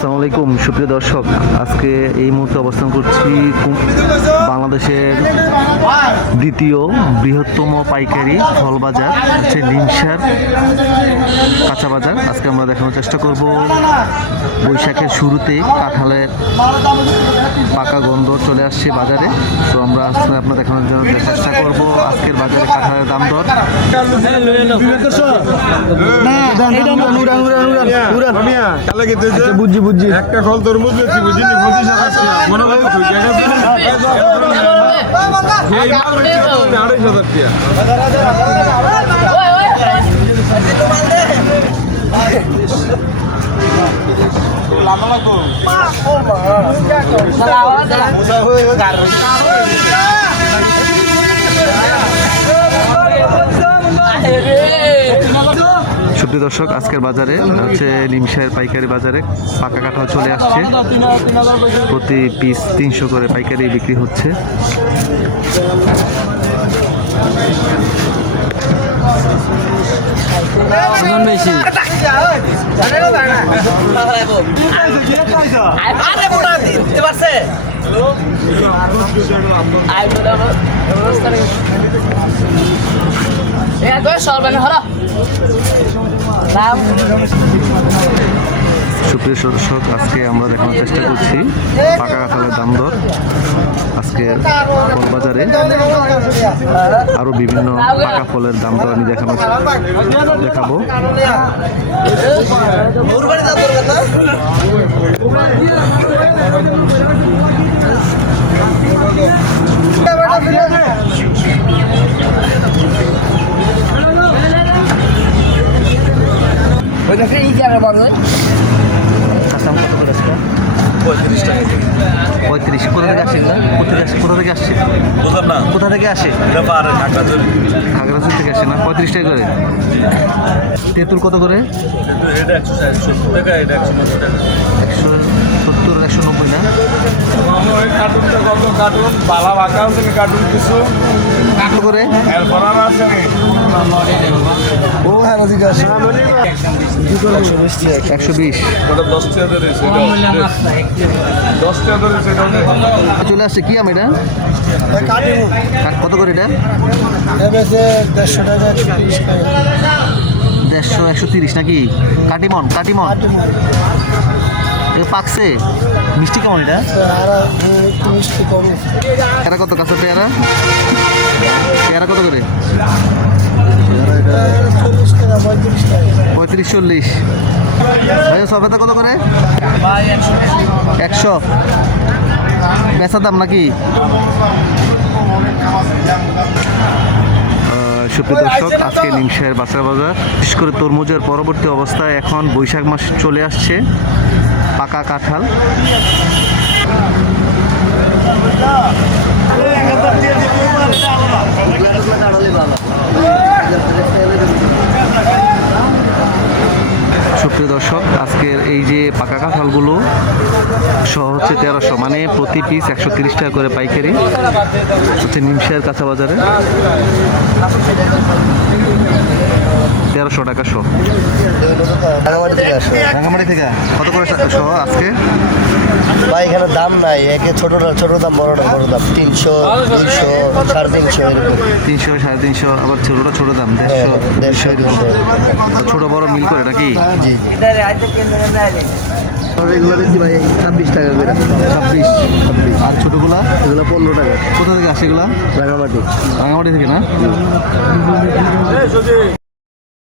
আসসালামু আলাইকুম সুপ্রিয় দর্শক। আজকে এই মুহূর্তে অবস্থান করছি বাংলাদেশের দ্বিতীয় বৃহত্তম পাইকারি ফল বাজার হচ্ছে নিমসার কাঁচা বাজার। আজকে আমরা দেখানোর চেষ্টা করব বৈশাখের শুরুতে কাঁঠালের পাকা গন্ধ চলে আসছে বাজারে। তো আমরা আজকে আপনার দেখানোর জন্য চেষ্টা করব আজকের বাজারে কাঁঠালের দাম দর। আচ্ছা বুঝছি বুঝছি। একটা ফল তরমুজ বেশি বুঝিনি পঁচিশ হাজার টাকা মনে হয় তুই জায়গা এই মাল বেচে তুমি আড়াইশ হাজার টাকা। সুপ্রিয় দর্শক, আজকের বাজারে হচ্ছে নিমশাহের পাইকারি বাজারে পাকা কাঁঠাল চলে আসছে। প্রতি পিস তিনশো করে পাইকারি বিক্রি হচ্ছে। ওজন বেশি। সুপ্রিয় দর্শক আজকে আমরা দেখানোর চেষ্টা করছি পাকা কাঁঠালের দাম দর। ফল বাজারে আরও বিভিন্ন পাকা ফলের দাম দর আমি দেখানো দেখাবো। ওইটা কি বড় কত করে পঁয়ত্রিশ কোথা থেকে আসে এগুলো? কোথা থেকে আসে কোথা থেকে আসছে বুঝলাম না? কোথা থেকে আসে? খাগড়াছড়ি থেকে আসে না? পঁয়ত্রিশ টাকা করে? তেঁতুল কত করে? একশো সত্তর টাকা এটা একশো নব্বই টাকা। একশো সত্তর একশো নব্বই না? কার্টুনটা কত কার্টুন বালা বাঁকা আছে কার্টুন কিছু। কত করে? আছে নি? ও একশো চলে আসছে কি আম এটা কত করে এটা দেড়শো দেড়শো একশো তিরিশ নাকি কাটিমন কাটিমন পাকছে মিষ্টি কেমন এটা মিষ্টি কত কাঁচা পেয়ারা পেয়ারা কত করে পঁয়ত্রিশ চল্লিশ ভাই সবেদা কত করে? একশো। বেচার দাম নাকি? সুপ্রিয় দর্শক, আজকে নিমসাহের বাসার বাজার, বিশেষ করে তরমুজের পরবর্তী অবস্থায় এখন বৈশাখ মাস চলে আসছে, পাকা কাঁঠাল। সুপ্রিয় দর্শক, আজকের এই যে পাকা কাঁঠালগুলো, সহ হচ্ছে তেরোশো মানে প্রতি পিস একশো তিরিশ টাকা করে পাইকারি, হচ্ছে নিমশিয়ার কাঁচা বাজারে। তেরোশো টাকা শো। রাঙামাটি থেকে আসে। রাঙামাটি থেকে? কত করে সহ আজকে? ভাই এখানে দাম নাই। একে ছোটটা ছোট দাম বড়টা বড় দাম। তিনশো দুইশো সাড়ে তিনশো এরকম। তিনশো সাড়ে তিনশো আবার ছোটোটা ছোটো দাম দেড়শো হ্যাঁ, দেড়শো। দুশো তো ছোটো বড় মিল করে নাকি? জি এগুলো বেশি ভাই ছাব্বিশ টাকা করে। ছাব্বিশ। আর ছোটোগুলা? এগুলো পনেরো টাকা। কোথা থেকে আসে এগুলা? রাঙামাটি। রাঙামাটি থেকে না?